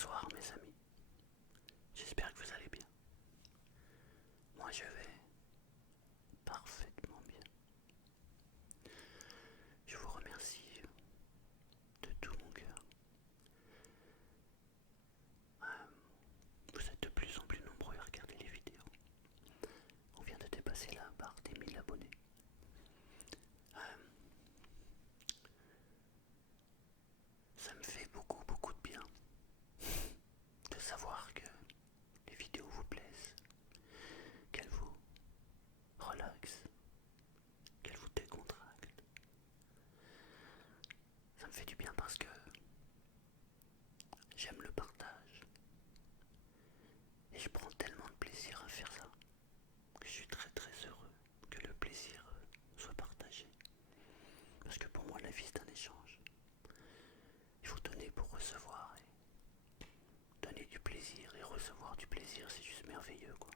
Bonsoir mes amis, j'espère que vous allez bien. Moi je vais parfaitement bien. Je vous remercie de tout mon cœur. Vous êtes de plus en plus nombreux à regarder les vidéos. On vient de dépasser la barre des 1000 abonnés. Euh, Ça me fait beaucoup de bien de savoir que les vidéos vous plaisent, qu'elles vous relaxent, qu'elles vous décontractent. Ça me fait du bien parce que j'aime le partage et je prends tellement de plaisir à faire ça que je suis très heureux que le plaisir soit partagé. Parce que pour moi la vie c'est un échange. Il faut donner pour recevoir et donner du plaisir et recevoir du plaisir, c'est juste merveilleux quoi.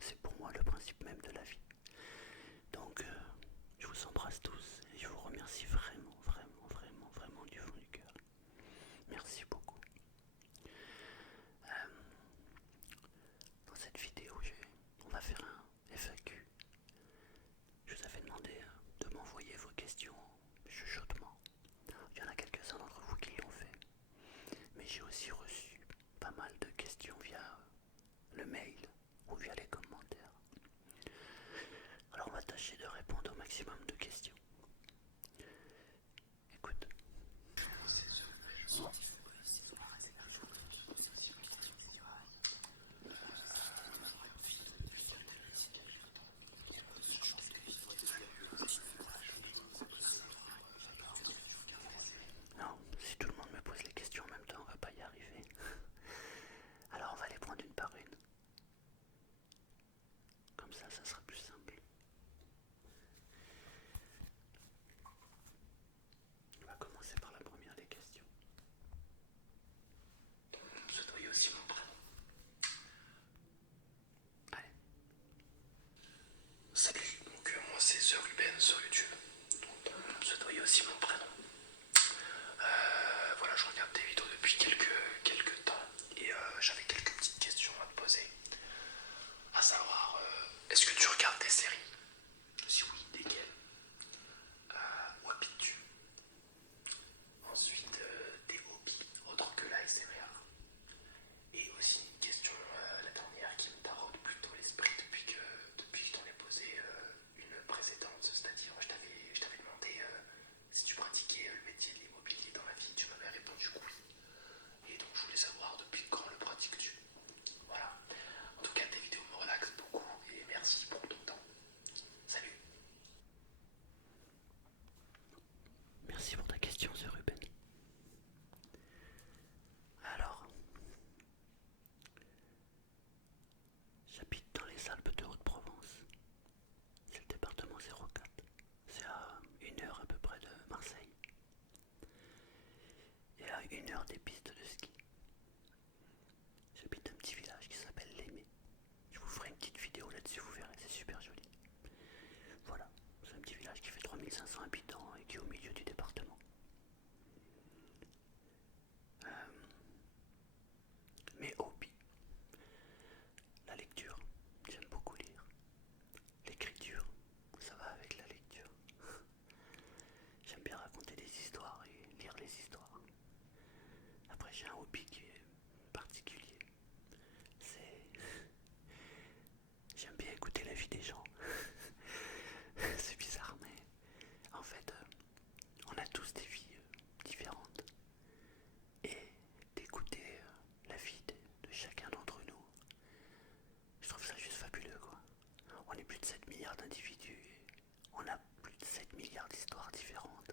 C'est pour moi le principe même de la vie. Donc je vous embrasse tous et je vous remercie vraiment du fond du cœur. Merci beaucoup. Dans cette vidéo, on va faire un FAQ. Je vous avais demandé de m'envoyer vos questions chuchotement. Il y en a quelques-uns d'entre vous qui l'ont fait. Mais j'ai aussi reçu pas mal de questions via le mail ou via les commentaires. Alors on va tâcher de répondre au maximum de questions. Écoute. Non, si tout le monde me pose les questions en même temps, on va pas y arriver. Alors on va les prendre une par une. Comme ça sera plus simple. On va commencer par la première des questions. Vous souhaiteriez aussi mon prénom? Allez. Salut, donc moi c'est The Ruben sur YouTube. Donc vous souhaiteriez aussi mon prénom. Voilà, je regarde tes vidéos depuis quelques temps et j'avais quelques petites questions à te poser. À savoir, est-ce que tu regardes des séries? Si oui, desquelles? Où habites-tu? Ensuite, des hobbies autres que l'ASMR. Et aussi une question, la dernière, qui me taraude plutôt l'esprit depuis que je t'en ai posé une précédente. C'est-à-dire, je t'avais demandé si tu pratiquais le métier de l'immobilier dans la vie. Tu m'avais répondu que oui. Et donc, je voulais savoir depuis quand le pratiques-tu. Voilà. En tout cas, tes vidéos me relaxent beaucoup et merci pour ton temps. Salut. Merci pour ta question, ce Ruben. Alors, j'habite dans les Alpes de Haute-Provence. C'est le département 04. C'est à 1 heure à peu près de Marseille. Et à 1 heure des pistes de ski. J'habite un petit village qui s'appelle Lémé. Je vous ferai une petite vidéo là-dessus, vous verrez, c'est super joli. Voilà, c'est un petit village qui fait 3500 habitants et qui est au milieu du département. Mes hobbies. La lecture, j'aime beaucoup lire. L'écriture, ça va avec la lecture. J'aime bien raconter des histoires et lire les histoires. Après j'ai un hobby qui est particulier. C'est... J'aime bien écouter la vie des gens. C'est bizarre mais en fait on a tous des vies différentes. Et d'écouter la vie de chacun d'entre nous, je trouve ça juste fabuleux quoi. On est plus de 7 milliards d'individus et on a plus de 7 milliards d'histoires différentes.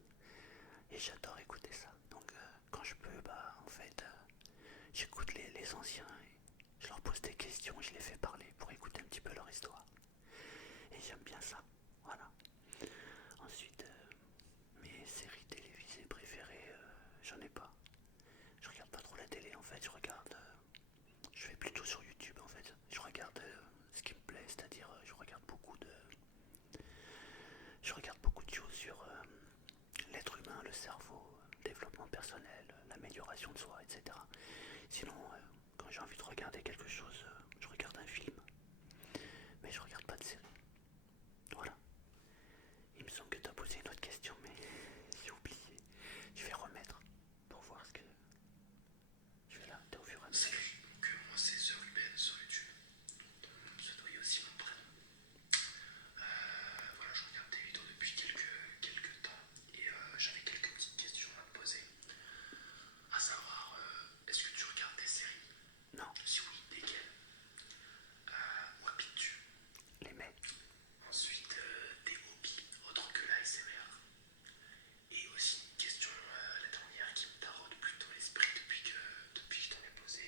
Et j'adore écouter ça. Donc quand je peux, en fait, j'écoute les anciens et je leur pose des questions, je les fais parler pour écouter un petit peu leur histoire. Et j'aime bien ça. Voilà. Ensuite, mes séries télévisées préférées, j'en ai pas. Je regarde pas trop la télé en fait, je vais plutôt sur YouTube en fait. Je regarde ce qui me plaît, c'est-à-dire je regarde beaucoup de choses sur l'être humain, le cerveau, le développement personnel, l'amélioration de soi, etc. Sinon, j'ai envie de regarder quelque chose, je regarde un film, mais je regarde pas de série. Voilà. Il me semble que tu as posé une autre question, mais j'ai oublié. Je vais remettre pour voir ce que... Je vais la remettre au fur et à mesure. Salut, donc moi c'est The Ruben sur YouTube. Mon pseudo est aussi mon prénom. Voilà, je regarde des vidéos depuis quelques temps et j'avais quelques petites questions à te poser. À savoir, est-ce que tu regardes des séries? Non, Si oui, lesquelles? Où habites-tu? les mecs. Ensuite, des hobbies autres que l'ASMR. Et aussi une question, la dernière, qui me taraude plutôt l'esprit depuis que je t'en ai posé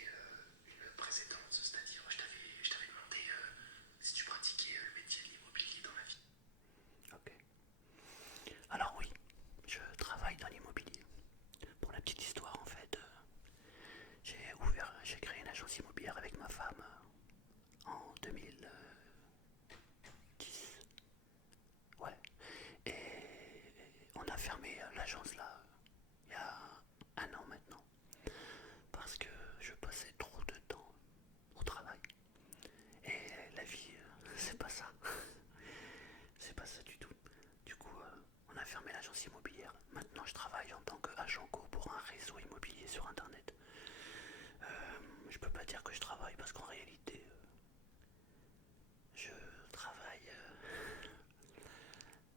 une précédente. C'est-à-dire, je t'avais demandé si tu pratiquais le métier de l'immobilier dans la vie. Ok. Alors oui, je travaille dans l'immobilier. Pour la petite histoire, en fait, j'ai créé une agence immobilière avec ma femme en 2010. Ouais. Et on a fermé l'agence là il y a un an maintenant. Parce que je passais trop de temps au travail. Et la vie, c'est pas ça. C'est pas ça du tout. Du coup, on a fermé l'agence immobilière. Maintenant, je travaille en tant qu'agent co pour un réseau immobilier sur Internet. Je peux pas dire que je travaille parce qu'en réalité, je travaille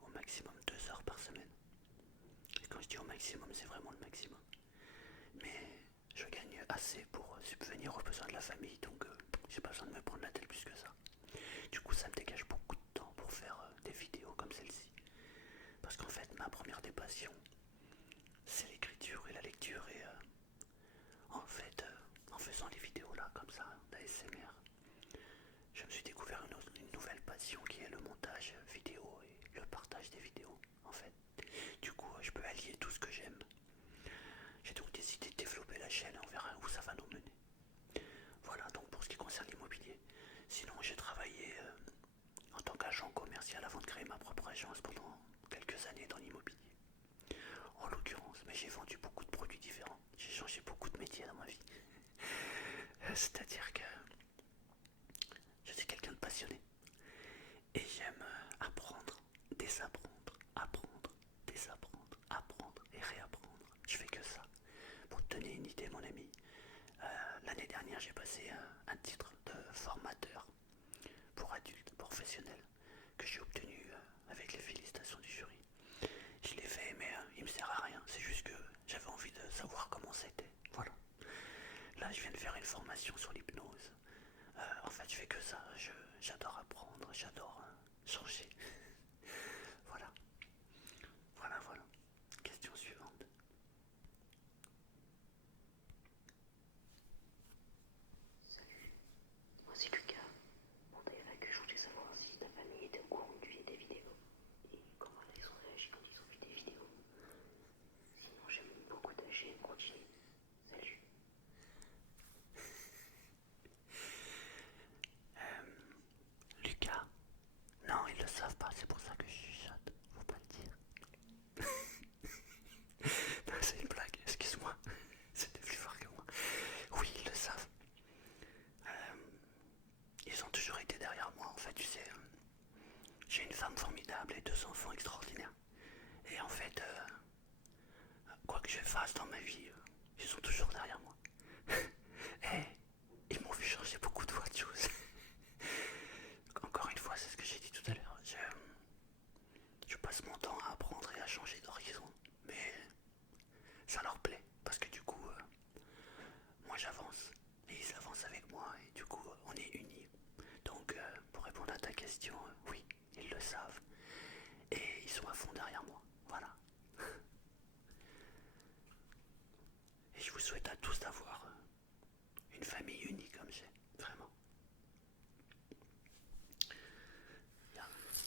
au maximum 2 heures par semaine. Et quand je dis au maximum, c'est vraiment le maximum. Mais je gagne assez pour subvenir aux besoins de la famille, donc j'ai pas besoin de me prendre la tête plus que ça. Du coup, ça me dégage beaucoup de temps pour faire des vidéos comme celle-ci. Parce qu'en fait, ma première des passions, c'est l'écriture et la lecture. Et en fait, en faisant les vidéos là, comme ça, d'ASMR, je me suis découvert une nouvelle passion qui est le montage vidéo et le partage des vidéos. En fait, du coup, je peux allier tout ce que j'aime. J'ai donc décidé de développer la chaîne et on verra où ça va nous mener. Voilà donc pour ce qui concerne l'immobilier. Sinon, j'ai travaillé en tant qu'agent commercial avant de créer ma propre agence pendant quelques années dans l'immobilier. En l'occurrence, mais j'ai vendu beaucoup de produits différents. J'ai changé beaucoup de métiers dans ma vie. C'est-à-dire que je suis quelqu'un de passionné. Et j'aime apprendre, désapprendre, apprendre, désapprendre, apprendre et réapprendre. Je fais que ça. Pour te donner une idée, mon ami, l'année dernière, j'ai passé un titre de formateur pour adultes professionnels que j'ai obtenu avec les félicitations du jury. Je l'ai fait, mais il me sert à rien. C'est juste que j'avais envie de savoir comment c'était. Voilà. Là, je viens de faire une formation sur l'hypnose. En fait, je fais que ça. J'adore apprendre, j'adore changer. Voilà. Voilà. Question suivante. Salut, moi c'est Lucas. Pour TFAQ, je voulais savoir si ta famille était au courant que tu faisais des vidéos et comment ils ont réagi quand ils ont vu des vidéos. Sinon, j'aime beaucoup ta chaîne, continue. Salut. Lucas. Non, ils le savent pas, c'est pour ça que je chuchote. Faut pas le dire. Non, c'est une blague, excuse-moi. C'était plus fort que moi. Oui, ils le savent. Ils ont toujours été derrière moi, en fait, tu sais. J'ai une femme formidable et 2 enfants extraordinaires. Et en fait, quoi que je fasse dans ma vie, ils sont toujours derrière moi. Et ils m'ont vu changer beaucoup de choses. Encore une fois, c'est ce que j'ai dit tout à l'heure. Je passe mon temps à apprendre et à changer d'horizon. Mais ça leur plaît. Parce que du coup, moi j'avance. Et ils avancent avec moi. Et du coup, on est unis. Donc, pour répondre à ta question, oui, ils le savent. Et ils sont à fond derrière moi. Voilà. Et je vous souhaite à tous d'avoir une famille unie comme j'ai. Vraiment.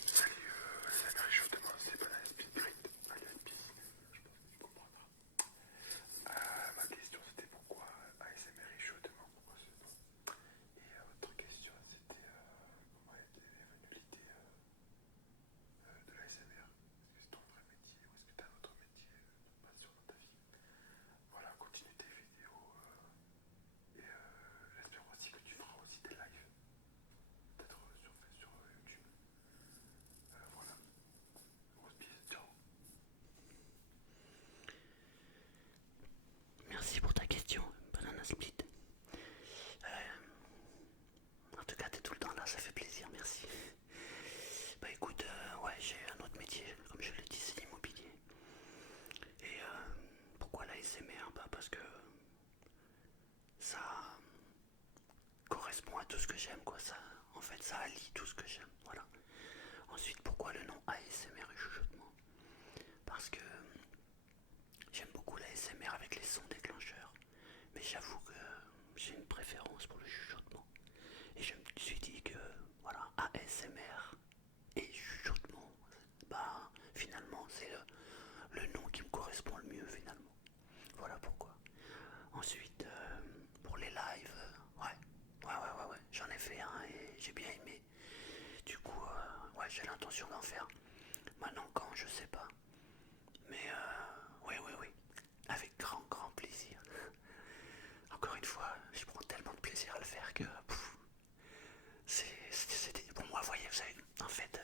Salut, ASMR Chaud demain, c'est pas la Speedgrid, alias Peace. Je pense que tu comprendras. Ma question c'était pourquoi ASMR Chaud demain, pourquoi ce nom. Et votre question c'était comment est venue l'idée ça allie tout ce que j'aime. Voilà. Ensuite, pourquoi le nom ASMR et chuchotement? Parce que j'aime beaucoup l'ASMR avec les sons déclencheurs, mais j'avoue que j'ai une préférence pour le chuchotement. Et je me suis dit que voilà, ASMR et chuchotement, bah finalement c'est le nom qui me correspond le mieux finalement. Voilà pourquoi. Ensuite, pour les lives, ouais, j'en ai fait un et j'ai bien aimé. Du coup, ouais, j'ai l'intention d'en faire. Maintenant, quand, je sais pas. Mais, oui, avec grand plaisir. Encore une fois, je prends tellement de plaisir à le faire que, pour moi, voyez, vous savez, en fait,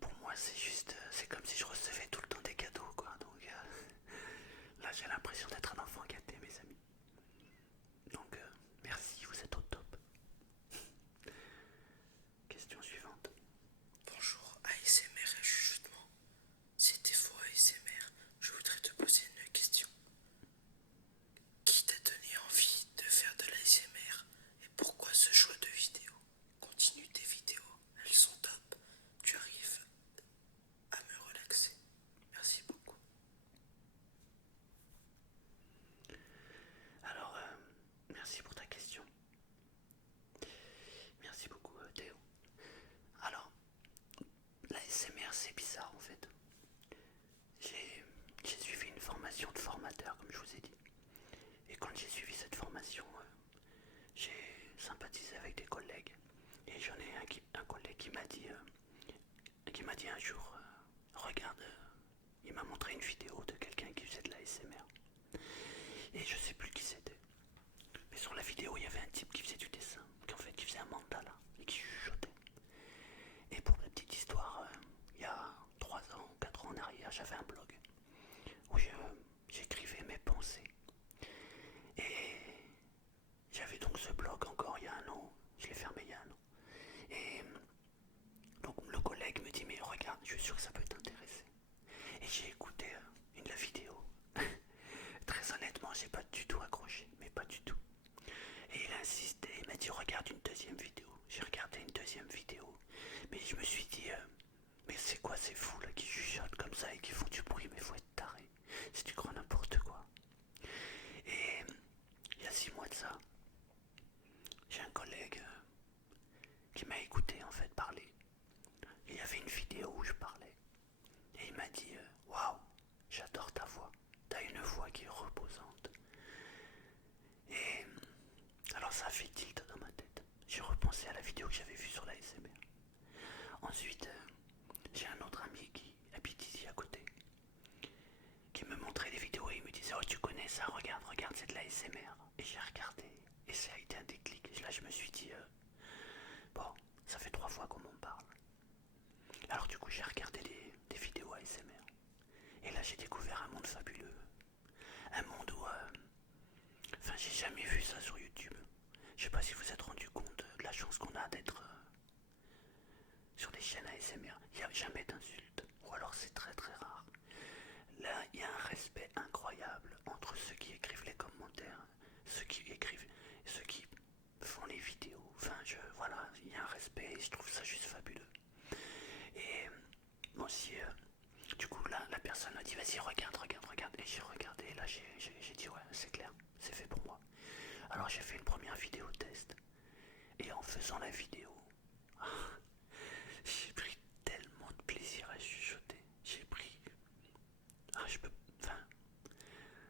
pour moi, c'est juste, c'est comme si je recevais tout le temps des cadeaux, quoi. Donc, là, j'ai l'impression d'être un enfant gâté, mes amis. Donc, merci, vous êtes au top. Question suivante. Bonjour ASMR et chuchotement. C'était faux ASMR. Je voudrais te poser une question. Qui t'a donné envie de faire de l'ASMR et pourquoi ce choix de vidéo? Continue tes vidéos, elles sont top. Tu arrives à me relaxer. Merci beaucoup. Alors, merci pour ta question. Merci beaucoup, Théo. Alors, la SMR, c'est bizarre en fait. J'ai suivi une formation de formateur, comme je vous ai dit. Et quand j'ai suivi cette formation, j'ai sympathisé avec des collègues. Et j'en ai un collègue qui m'a dit un jour, regarde, il m'a montré une vidéo de quelqu'un qui faisait de la SMR. Et je sais plus qui c'était. Mais sur la vidéo, il y avait un type qui faisait du dessin, qui faisait un mandala et qui chuchotait. Et pour la petite histoire, il y a 3 ans, 4 ans en arrière, j'avais un blog où j'écrivais mes pensées. Et j'avais donc ce blog encore il y a un an, je l'ai fermé il y a un an. Et donc le collègue me dit, mais regarde, je suis sûr que ça peut t'intéresser. Et j'ai écouté la vidéo. Très honnêtement, j'ai pas du tout accroché, mais pas du tout. Et il a insisté, il m'a dit regarde une deuxième vidéo. J'ai regardé une deuxième vidéo, mais je me suis dit mais c'est quoi ces fous là qui chuchotent comme ça et qui font du bruit, mais faut être taré. C'est du grand n'importe quoi. Et il y a 6 mois de ça, j'ai un collègue qui m'a écouté en fait parler. Et il y avait une vidéo où je parlais. Et il m'a dit waouh, j'adore ta voix. T'as une voix qui est reposante. Et alors ça a fait tilt dans ma tête. J'ai repensé à la vidéo que j'avais vue sur la SMR. Ensuite, j'ai un autre ami qui habite ici à côté, qui me montrait des vidéos et il me disait oh tu connais ça, regarde, c'est de la SMR. Et j'ai regardé et ça a été un déclic. Et là je me suis dit bon, ça fait 3 fois qu'on m'en parle. Alors du coup j'ai regardé des vidéos ASMR. Et là j'ai découvert un monde fabuleux. Un monde où enfin, j'ai jamais vu ça sur YouTube. Je sais pas si vous vous êtes rendu compte de la chance qu'on a d'être sur des chaînes ASMR. Il n'y a jamais d'insultes, ou alors c'est très très rare. Là, il y a un respect incroyable entre ceux qui écrivent les commentaires, ceux qui font les vidéos. Enfin, voilà, il y a un respect et je trouve ça juste fabuleux. Et moi aussi, du coup, là, la personne m'a dit vas-y, regarde. Et j'ai regardé, et là, j'ai dit ouais, c'est clair, c'est fait pour moi. Alors j'ai fait une première vidéo test. Et en faisant la vidéo, j'ai pris tellement de plaisir à chuchoter. J'ai pris...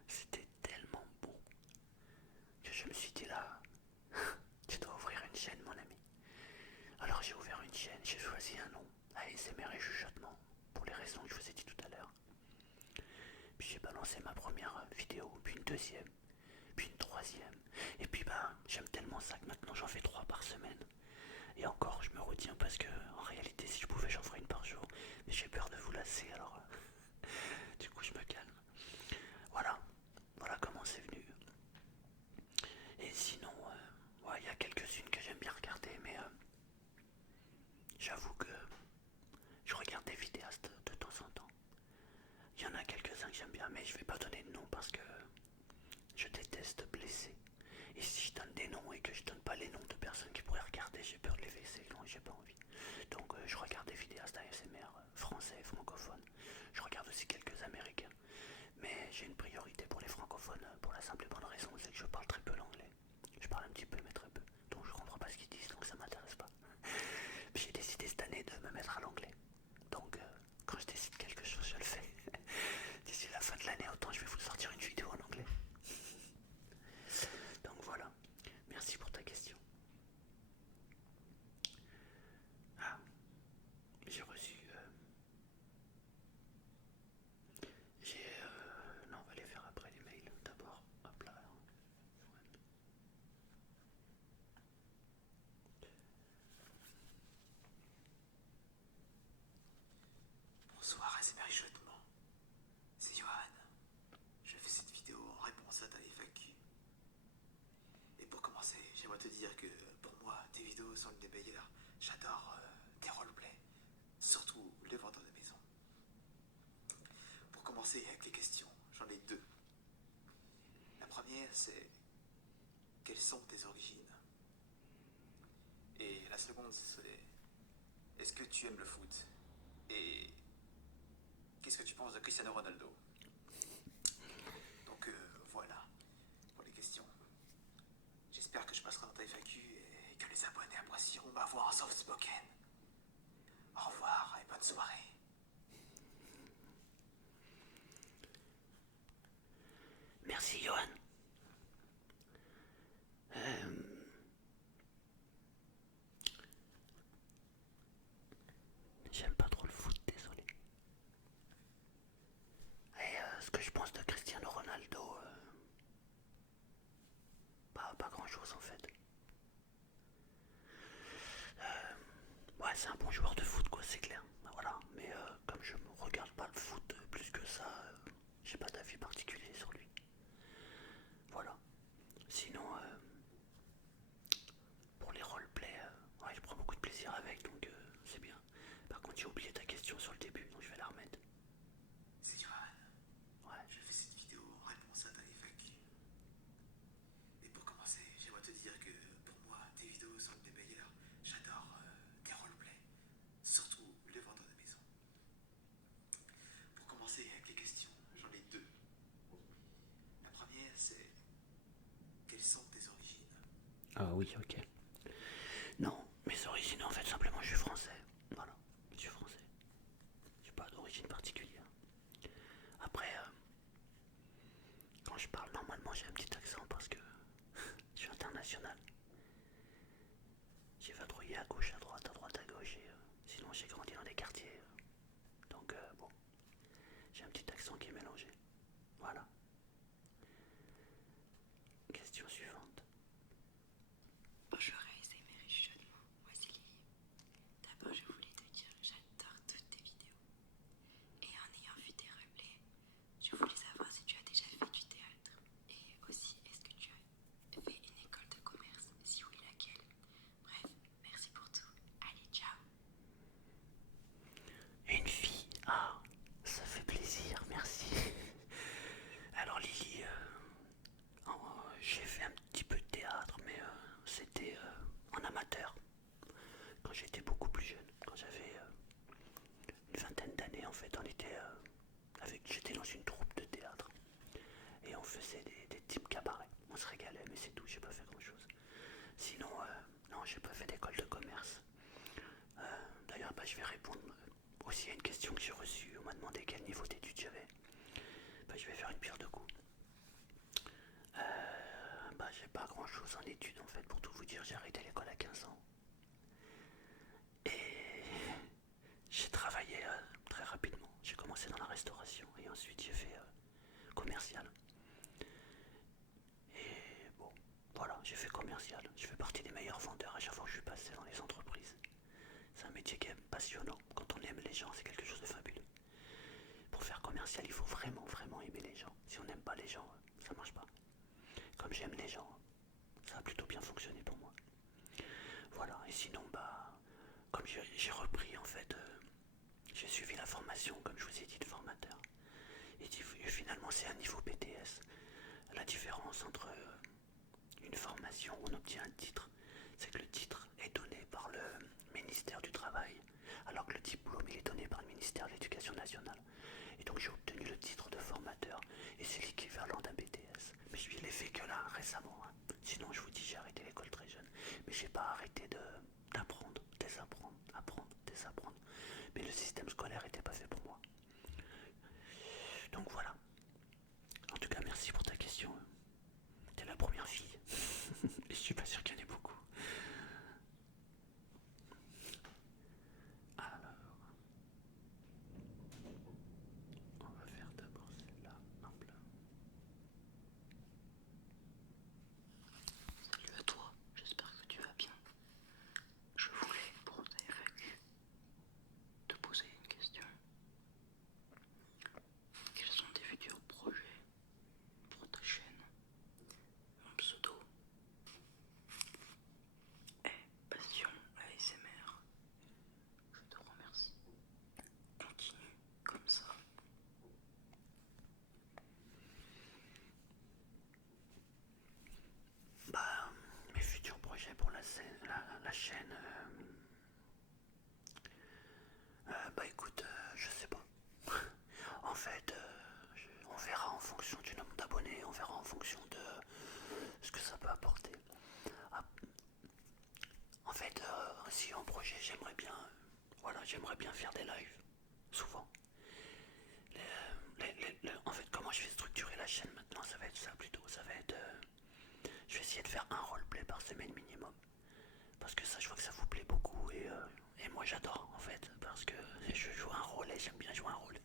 c'était tellement beau que je me suis dit là, tu dois ouvrir une chaîne mon ami. Alors j'ai ouvert une chaîne, j'ai choisi un nom, ASMR et chuchotement, pour les raisons que je vous ai dit tout à l'heure. Puis j'ai balancé ma première vidéo, puis une deuxième, puis une troisième. Et puis j'aime tellement ça que maintenant j'en fais 3 par semaine. Et encore, je me retiens parce que en réalité, si je pouvais, j'en ferais une par jour. Mais j'ai peur de vous lasser, alors du coup, je me calme. Voilà comment c'est venu. Et sinon, il y a quelques-unes que j'aime bien regarder, mais j'avoue que je regarde des vidéastes de temps en temps. Il y en a quelques-uns que j'aime bien, mais je vais pas donner de nom parce que je déteste blesser. Et si je donne des noms et que je donne pas les noms de personnes qui pourraient regarder, j'ai peur de les parle un petit peu mais très peu. Donc je comprends pas ce qu'ils disent, donc ça m'intéresse pas. Puis j'ai décidé cette année de me mettre à l'anglais. Donc quand je décide quelque chose, je le fais. D'ici la fin de l'année, autant je vais vous sortir une vidéo en anglais. Donc voilà, merci pour ta question. Ah, j'ai reçu... non, on va les faire après les mails. D'abord, hop là. Bonsoir ASMR Chuchotement. C'est Johan. Je fais cette vidéo en réponse à ta FAQ. Et pour commencer, j'aimerais te dire que pour moi, tes vidéos sont l'une des meilleures. J'adore tes roleplays, surtout les vendeurs de maison. Pour commencer avec les questions, j'en ai deux. La première, c'est quelles sont tes origines? Et la seconde, c'est est-ce que tu aimes le foot? Et qu'est-ce que tu penses de Cristiano Ronaldo? Donc voilà pour les questions. J'espère que je passerai dans ta FAQ et que les abonnés apprécieront ma voix en soft spoken. Au revoir et bonne soirée. Merci Johan. J'aime pas trop le foot, désolé. Et ce que je pense de Cristiano Ronaldo, pas grand chose en fait. Ouais, c'est un bon joueur de foot, quoi, c'est clair. Bah, voilà. Mais comme je ne regarde pas le foot plus que ça, j'ai pas d'avis particulier sur lui. Voilà. Sinon, pour les roleplays, ouais, je prends beaucoup de plaisir avec, donc c'est bien. Par contre, j'ai oublié ta question sur le début, donc je vais la remettre. C'est Johan. Ouais. Je fais cette vidéo en réponse à ta FAQ. Et pour commencer, j'aimerais te dire que pour moi, tes vidéos sont l'une des meilleures. J'adore tes roleplays, surtout les vendeurs de maison. Pour commencer avec les questions, j'en ai deux. La première, c'est quelles sont tes origines? Ah oui, ok. Non, mes origines, en fait, simplement, je suis français. Voilà, je suis français. J'ai pas d'origine particulière. Après, quand je parle, normalement, j'ai un petit accent parce que je suis international. J'ai vadrouillé à gauche, à droite, à gauche, et sinon, j'ai grandi dans des quartiers. Donc, bon, j'ai un petit accent qui est mélangé. Voilà. Question suivante. Bonjour ASMR et chuchotement, moi c'est Lily. D'abord je voulais te dire j'adore toutes tes vidéos. Et en ayant vu tes replays, je voulais savoir si tu as déjà fait du théâtre. Et aussi est-ce que tu as fait une école de commerce, si oui laquelle. Bref, merci pour tout. Allez, ciao. Une fille. Ah, ça fait plaisir, merci. Alors Lily, j'ai fait un petit peu de théâtre, mais c'était en amateur. Quand j'étais beaucoup plus jeune, quand j'avais une vingtaine d'années en fait, j'étais dans une troupe de théâtre. Et on faisait des types cabarets. On se régalait, mais c'est tout, j'ai pas fait grand chose. Sinon, non, j'ai pas fait d'école de commerce. D'ailleurs, je vais répondre aussi à une question que j'ai reçue. On m'a demandé quel niveau d'études j'avais. Je vais faire une pierre de coups. J'ai pas grand chose en études en fait, pour tout vous dire. J'ai arrêté l'école à 15 ans. Et j'ai travaillé très rapidement. J'ai commencé dans la restauration et ensuite j'ai fait commercial. Et bon, voilà, j'ai fait commercial. Je fais partie des meilleurs vendeurs à chaque fois que je suis passé dans les entreprises. C'est un métier qui est passionnant. Quand on aime les gens, c'est quelque chose de fabuleux. Pour faire commercial, il faut vraiment, vraiment aimer les gens. Si on n'aime pas les gens, ça marche pas. Comme j'aime les gens, ça a plutôt bien fonctionné pour moi. Voilà, et sinon, comme j'ai repris en fait, j'ai suivi la formation, comme je vous ai dit, de formateur. Et finalement, c'est un niveau BTS. La différence entre une formation où on obtient un titre, c'est que le titre est donné par le ministère du Travail, alors que le diplôme il est donné par le ministère de l'Éducation nationale. Et donc j'ai obtenu le titre de formateur, et c'est l'équivalent d'un BTS. Mais je l'ai fait que là, récemment. Sinon, je vous dis, j'ai arrêté chaîne, bah écoute, je sais pas. En fait, on verra en fonction du nombre d'abonnés, on verra en fonction de ce que ça peut apporter. Ah, en fait, si en projet, j'aimerais bien, voilà, j'aimerais bien faire des lives, souvent. En fait, comment je vais structurer la chaîne maintenant, ça va être ça plutôt, ça va être, je vais essayer de faire un roleplay par semaine minimum, parce que ça, je vois que ça vous plaît beaucoup et moi j'adore en fait, parce que je joue un rôle et j'aime bien jouer un rôle.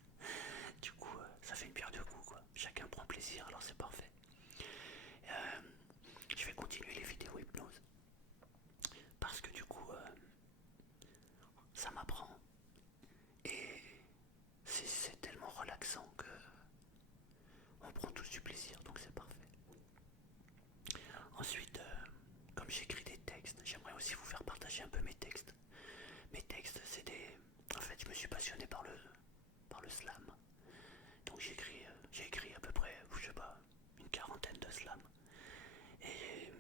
Du coup, ça fait une pierre deux coups quoi. Chacun prend plaisir, alors c'est parfait. Euh, je vais continuer les vidéos hypnose parce que du coup, ça m'apprend et c'est tellement relaxant que on prend tous du plaisir, donc c'est parfait. Ensuite, comme j'écris des textes, j'aimerais aussi vous faire partager un peu mes textes. Mes textes, c'est des... En fait, je me suis passionné par le slam. Donc j'ai écrit à peu près, je sais pas, une quarantaine de slams. Et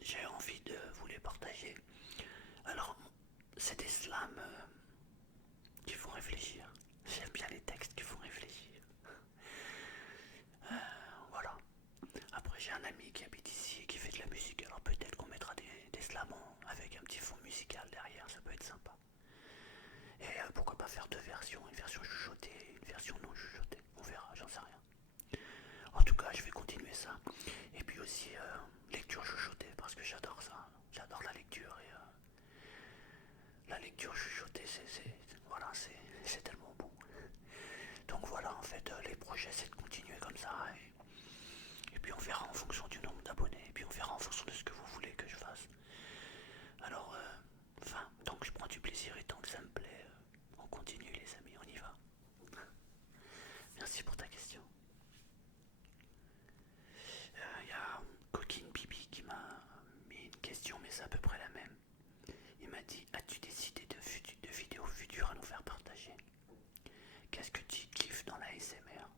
j'ai envie de vous les partager. Alors, c'est des slams qui font réfléchir. J'aime bien les textes qui font réfléchir. Voilà. Après, j'ai un ami qui habite ici et qui fait de la musique. Alors peut-être qu'on mettra des slams avec un petit fond musical derrière. Ça peut être sympa. Et pourquoi pas faire deux versions. Une version chuchotée et une version non chuchotée. On verra, j'en sais rien. En tout cas, je vais continuer ça. Et puis aussi, lecture chuchotée, parce que j'adore ça. J'adore la lecture. Et la lecture chuchotée, voilà, c'est tellement bon. Donc voilà, en fait, les projets, c'est de continuer comme ça. Et puis on verra en fonction du nombre d'abonnés. Et puis on verra en fonction de ce que vous voulez que je fasse. Alors, enfin, tant que je prends du plaisir et tant que ça me plaît, on continue les amis, on y va. Merci pour ta question. Il y a Coquine Bibi qui m'a mis une question, mais c'est à peu près la même. Il m'a dit, as-tu décidé de vidéos futures à nous faire partager? Qu'est-ce que tu kiffes dans la SMR?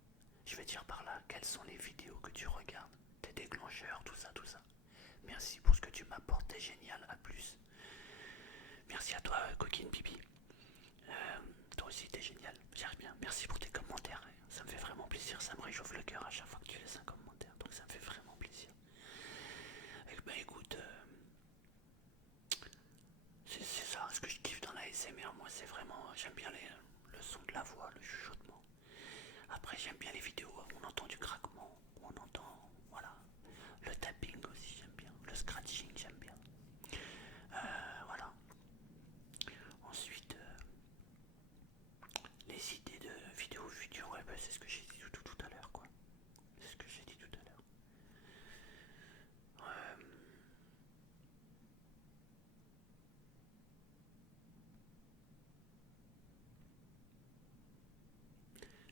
Je vais dire par là, quelles sont les vidéos que tu regardes? Tes déclencheurs, tout ça, tout ça. Merci pour ce que tu m'apportes, t'es génial, à plus. Merci à toi, Coquine Bibi. Toi aussi, t'es génial, j'arrive bien. Merci pour tes commentaires, ça me fait vraiment plaisir, ça me réchauffe le cœur à chaque fois que tu laisses un commentaire, donc ça me fait vraiment plaisir. Et ben écoute, c'est ça, ce que je kiffe dans la SMR, moi c'est vraiment, j'aime bien le son de la voix, le chuchotement. Après j'aime bien les vidéos où on entend du craquement, où on entend, voilà, le tapping aussi j'aime bien, le scratching j'aime bien. Voilà. Ensuite, les idées de vidéos futures, ouais, bah, c'est ce que j'ai dit tout à l'heure, quoi. C'est ce que j'ai dit tout à l'heure.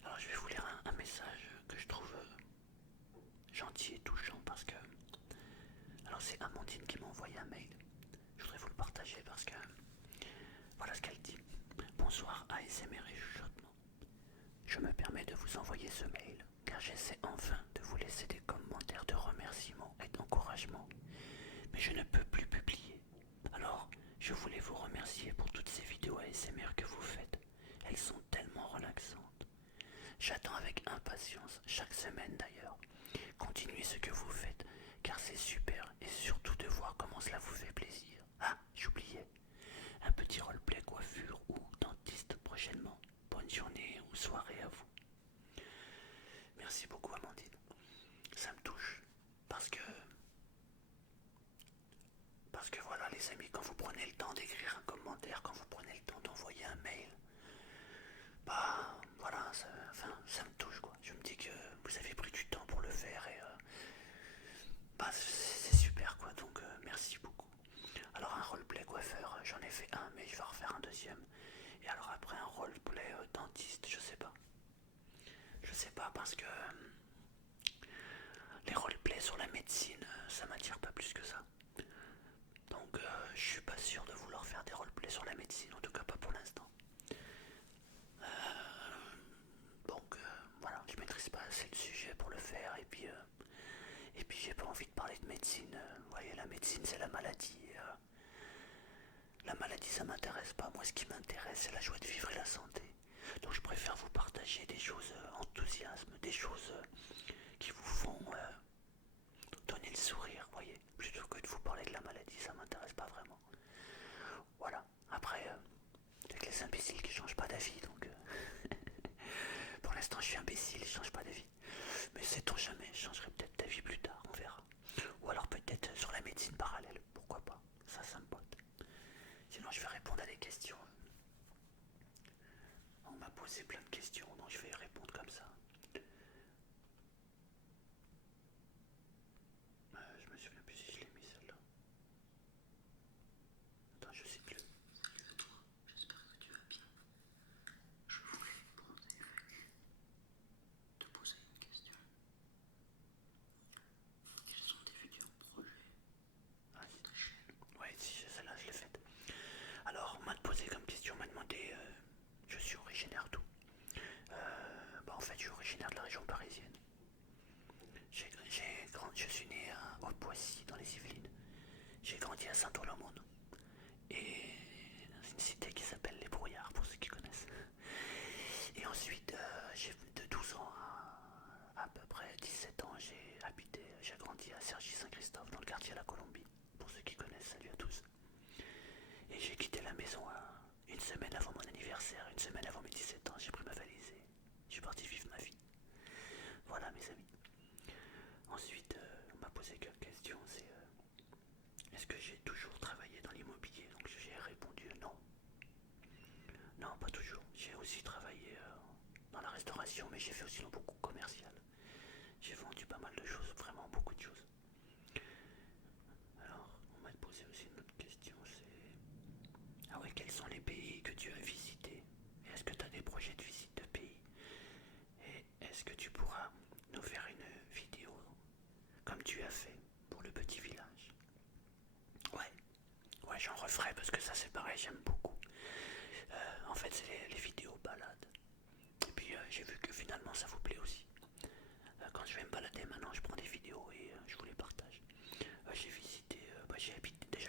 Alors je vais vous lire un message que je trouve gentil et touchant parce que... Alors c'est Amandine qui m'a envoyé un mail. Je voudrais vous le partager parce que... Voilà ce qu'elle dit. Bonsoir ASMR et chuchotement. Je me permets de vous envoyer ce mail car j'essaie enfin de vous laisser des commentaires de remerciements et d'encouragement. Mais je ne peux plus publier. Alors, je voulais vous remercier pour toutes ces vidéos ASMR que vous faites. Elles sont tellement relaxantes. J'attends avec impatience, chaque semaine d'ailleurs. Continuez ce que vous faites, car c'est super, et surtout de voir comment cela vous fait plaisir. Ah, j'oubliais. Un petit roleplay coiffure ou dentiste prochainement. Bonne journée ou soirée à vous. Merci beaucoup Amandine. Ça me touche, parce que voilà les amis, quand vous prenez le temps d'écrire un commentaire, quand vous prenez le temps d'envoyer un mail, bah voilà, ça me touche quoi. Je me dis que vous avez pris du temps pour le faire et bah c'est super quoi, donc merci beaucoup. Alors un roleplay coiffeur, j'en ai fait un mais je vais en refaire un deuxième. Et alors après un roleplay dentiste, je sais pas. Je sais pas parce que les roleplays sur la médecine, ça m'attire pas plus que ça. Donc je suis pas sûr de vouloir faire des roleplays sur la médecine, en tout cas pas pour l'instant. Donc voilà, je maîtrise pas assez le sujet pour le faire et puis j'ai pas envie de parler de médecine. Vous voyez, la médecine c'est la maladie. la maladie, ça m'intéresse pas. Moi, ce qui m'intéresse, c'est la joie de vivre et la santé. Donc je préfère vous partager des choses enthousiasme, des choses qui vous font donner le sourire, voyez, plutôt que de vous parler de la maladie, ça m'intéresse pas vraiment. Voilà. Après, avec les imbéciles qui changent pas d'avis, donc pour l'instant je suis imbécile, je change pas d'avis. Mais sait-on jamais, je changerai peut-être d'avis plus tard, on verra. Ou alors peut-être sur la médecine parallèle, pourquoi pas, ça me botte. Sinon je vais répondre à des questions. On m'a posé plein de questions, donc je vais y répondre comme ça. Je me souviens plus si je l'ai mis celle-là. Attends, je sais plus. Salut à toi, j'espère que tu vas bien. Je voulais, pour tes vagues, te poser une question. Quels sont tes futurs projets pour ta chaîne? Ouais, si, celle-là, je l'ai faite. Alors, on m'a posé comme question, on m'a demandé, je suis originaire d'où? En fait, je suis originaire de la région parisienne. Je suis né à Haute-Poissy, dans les Yvelines. J'ai grandi à Saint-Ouen-l'Aumône. Et dans une cité qui s'appelle Les Brouillards, pour ceux qui connaissent. Et ensuite, de 12 ans à peu près 17 ans, j'ai grandi à Cergy-Saint-Christophe, dans le quartier La Colombie. Pour ceux qui connaissent, salut à tous. Et j'ai quitté la maison une semaine avant mon anniversaire, une semaine avant mes 17 ans, j'ai pris ma valise et je suis parti vivre ma vie. Voilà mes amis. Ensuite, on m'a posé quelques questions, c'est est-ce que j'ai toujours travaillé dans l'immobilier? Donc j'ai répondu non. Non, pas toujours. J'ai aussi travaillé dans la restauration, mais j'ai fait aussi beaucoup commercial. J'ai vendu pas mal de choses, vraiment beaucoup de choses. Alors, on m'a posé aussi une autre question, c'est... Ah ouais, quels sont les pays que tu as visités? Et est-ce que tu as des projets de visite de pays? Et est-ce que tu pourras nous faire une vidéo comme tu as fait pour le petit village? Ouais, j'en referai parce que ça c'est pareil, j'aime beaucoup. En fait, c'est les vidéos balades. Et puis j'ai vu que finalement ça vous plaît aussi. Quand je vais me balader maintenant, je prends des vidéos et je vous les partage. J'ai visité,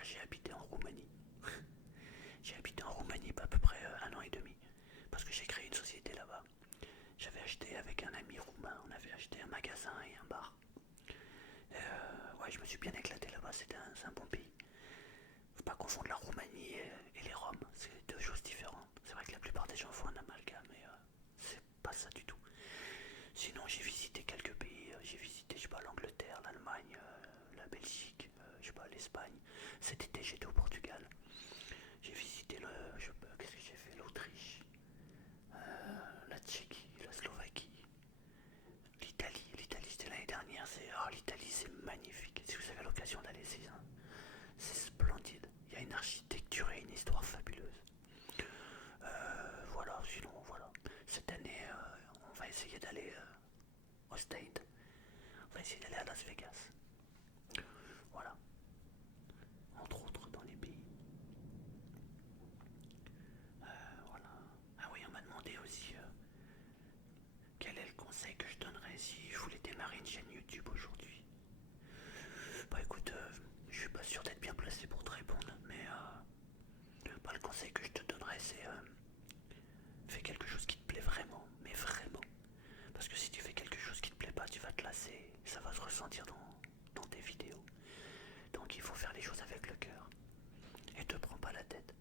j'ai habité en Roumanie. J'ai habité en Roumanie à peu près 1 an et demi. Parce que j'ai créé une société là-bas. J'avais acheté avec un ami roumain, on avait acheté un magasin et un bar. Ouais, je me suis bien éclaté là-bas, c'est un bon pays. Faut pas confondre la Roumanie et les Roms, c'est deux choses différentes. C'est vrai que la plupart des gens font un amalgame, mais c'est pas ça du tout. Sinon, j'ai visité quelques pays. J'ai visité, je sais pas, l'Angleterre, l'Allemagne, la Belgique, je sais pas, l'Espagne. Cet été, j'étais au Portugal. J'ai visité je sais pas, qu'est-ce que j'ai fait, l'Autriche, la Tchéquie, la Slovaquie, l'Italie. L'Italie, c'était l'année dernière. L'Italie, c'est magnifique. Si vous avez l'occasion d'aller, c'est splendide. Il y a une architecture et une histoire fabuleuse. Voilà, sinon, voilà. Cette année, on va essayer d'aller au State. On va essayer d'aller à Las Vegas. Voilà. Entre autres dans les pays. Voilà. Ah oui, on m'a demandé aussi quel est le conseil que je donnerais si je voulais démarrer une chaîne YouTube aujourd'hui. Bah écoute, je suis pas sûr d'être bien placé pour te répondre, mais le conseil que je te donnerais c'est fais quelque chose qui te plaît vraiment, mais vraiment. Parce que si tu fais quelque chose qui te plaît pas, tu vas te lasser, ça va se ressentir dans tes vidéos. Donc il faut faire les choses avec le cœur. Et te prends pas la tête.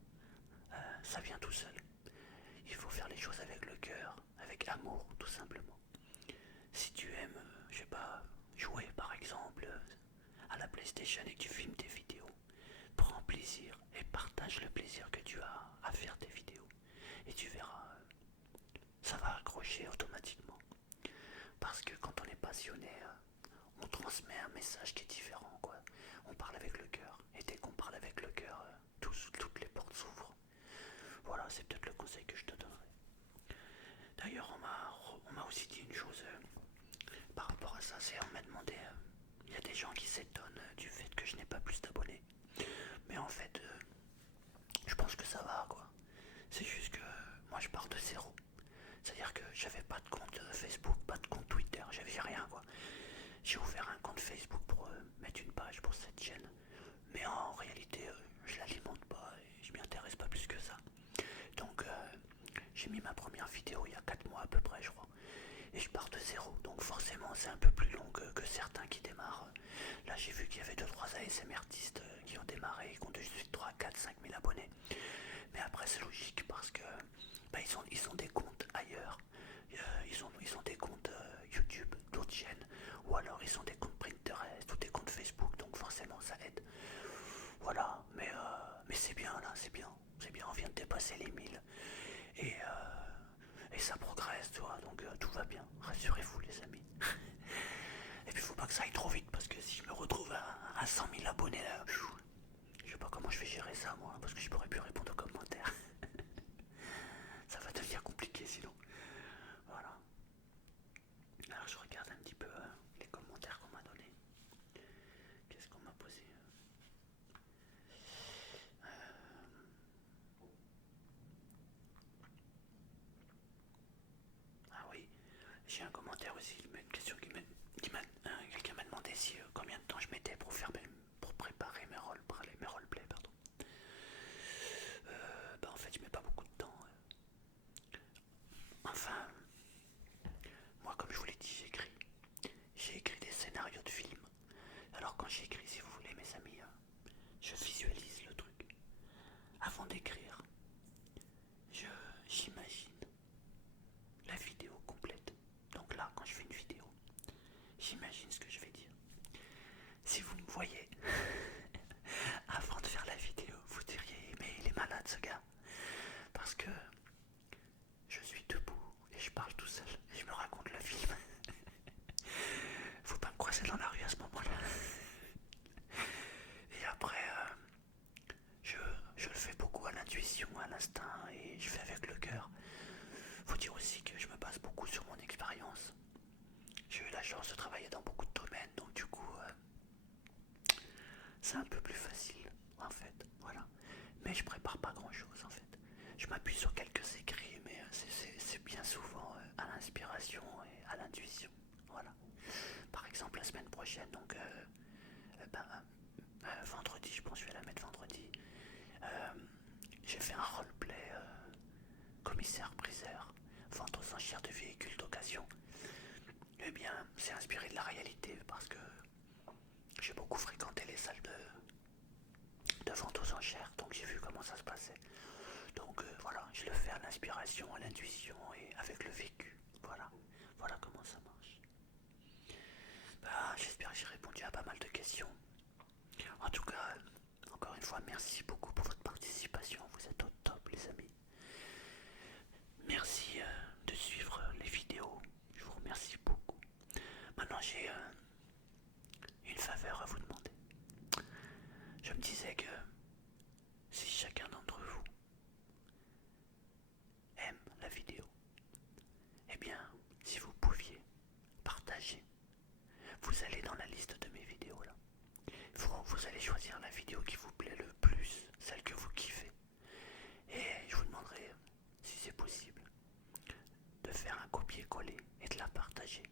Ça vient tout seul. Il faut faire les choses avec le cœur, avec amour, tout simplement. Si tu aimes, je sais pas, jouer par exemple à la PlayStation et que tu filmes tes vidéos, prends plaisir et partage le plaisir que tu as à faire tes vidéos. Et tu verras, ça va accrocher automatiquement. Parce que quand on est passionné, on transmet un message qui est différent, quoi. On parle avec le cœur. Et dès qu'on parle avec le cœur, toutes les portes s'ouvrent. Voilà, c'est peut-être le conseil que je te donnerai. D'ailleurs, on m'a aussi dit une chose par rapport à ça, on m'a demandé, il y a des gens qui s'étonnent du fait que je n'ai pas plus d'abonnés. Mais en fait, je pense que ça va, quoi. C'est juste que moi je pars de zéro. C'est-à-dire que j'avais pas de compte Facebook, pas de compte Twitter, j'avais rien, quoi. J'ai ouvert un compte Facebook pour mettre une page pour cette chaîne. Mais en réalité, je l'alimente pas et je m'y intéresse 4 mois à peu près, je crois. Et je pars de zéro, donc forcément c'est un peu plus long que certains qui démarrent. Là j'ai vu qu'il y avait 2-3 ASMR artistes qui ont démarré et qui ont de suite 3, 4, 5 000 abonnés. Mais après c'est logique parce que ils ont des comptes ailleurs. Ils ont des comptes YouTube, d'autres chaînes, ou alors ils ont des comptes Pinterest ou des comptes Facebook, donc forcément ça aide. Voilà, mais c'est bien là, c'est bien, on vient de dépasser les 1000 et ça progresse, tu vois, donc tout va bien, rassurez-vous les amis. Et puis faut pas que ça aille trop vite parce que si je me retrouve à 100 000 abonnés là, je sais pas comment je vais gérer ça moi, parce que je pourrais plus répondre aux commentaires. Ça va devenir compliqué sinon. Voilà. Alors je regarde un petit peu les commentaires qu'on m'a donnés. Qu'est-ce qu'on m'a posé? Ah oui, j'ai un commentaire aussi, une question quelqu'un m'a demandé si combien de temps je mettais pour préparer mes roleplays, pardon. En fait je mets pas beaucoup de temps. Enfin, moi comme je vous l'ai dit, j'ai écrit des scénarios de films. Alors quand j'écris, si vous voulez mes amis, je visualise le truc. Avant d'écrire, j'imagine la vidéo complète. Donc là, quand je fais une vidéo, j'imagine ce que je vais dire. Si vous me voyez avant de faire la vidéo, vous diriez mais il est malade ce gars. Parce que je suis debout et je parle tout seul et je me raconte le film. Faut pas me croiser dans la rue à ce moment-là. Et après, je le fais beaucoup à l'intuition, à l'instinct et je fais avec le cœur. Faut dire aussi que je me base beaucoup sur mon expérience. J'ai eu la chance de travailler dans beaucoup de domaines, donc du coup, c'est un peu plus facile, en fait, voilà. Mais je prépare pas grand-chose, en fait. Je m'appuie sur quelques écrits, mais c'est bien souvent à l'inspiration et à l'intuition, voilà. Par exemple, la semaine prochaine, donc, vendredi, je pense que je vais la mettre vendredi, j'ai fait un roleplay commissaire-priseur, vente aux enchères de véhicules d'occasion. Eh bien, c'est inspiré de la réalité parce que j'ai beaucoup fréquenté les salles de vente aux enchères, donc j'ai vu comment ça se passait. Donc voilà, je le fais à l'inspiration, à l'intuition et avec le vécu. Voilà comment ça marche. J'espère que j'ai répondu à pas mal de questions. En tout cas, encore une fois, merci beaucoup pour votre participation. Vous êtes au top, les amis. Merci de suivre les vidéos. Je vous remercie beaucoup. Maintenant, j'ai une faveur à vous demander. Je me disais que si chacun d'entre vous aime la vidéo, eh bien, si vous pouviez partager, vous allez dans la liste de mes vidéos là. Vous allez choisir la vidéo qui vous plaît le plus, celle que vous kiffez. Et je vous demanderai, si c'est possible, de faire un copier-coller et de la partager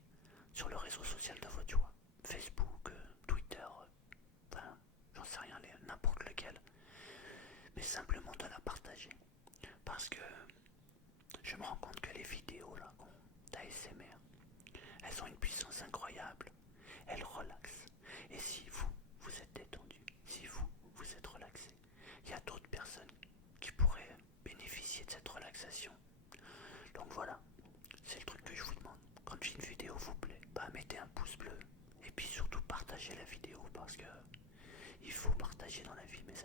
sur le réseau social de votre choix. Facebook, Twitter, enfin, j'en sais rien, n'importe lequel. Mais simplement de la partager. Parce que je me rends compte que les vidéos là, d'ASMR, elles ont une puissance incroyable. Elles relaxent. Et si vous êtes détendu, si vous êtes relaxé, il y a d'autres personnes qui pourraient bénéficier de cette relaxation. Donc voilà, c'est le truc que je vous demande. Quand une vidéo vous plaît, mettez un pouce bleu. Et puis surtout partagez la vidéo parce que il faut partager dans la vie, mes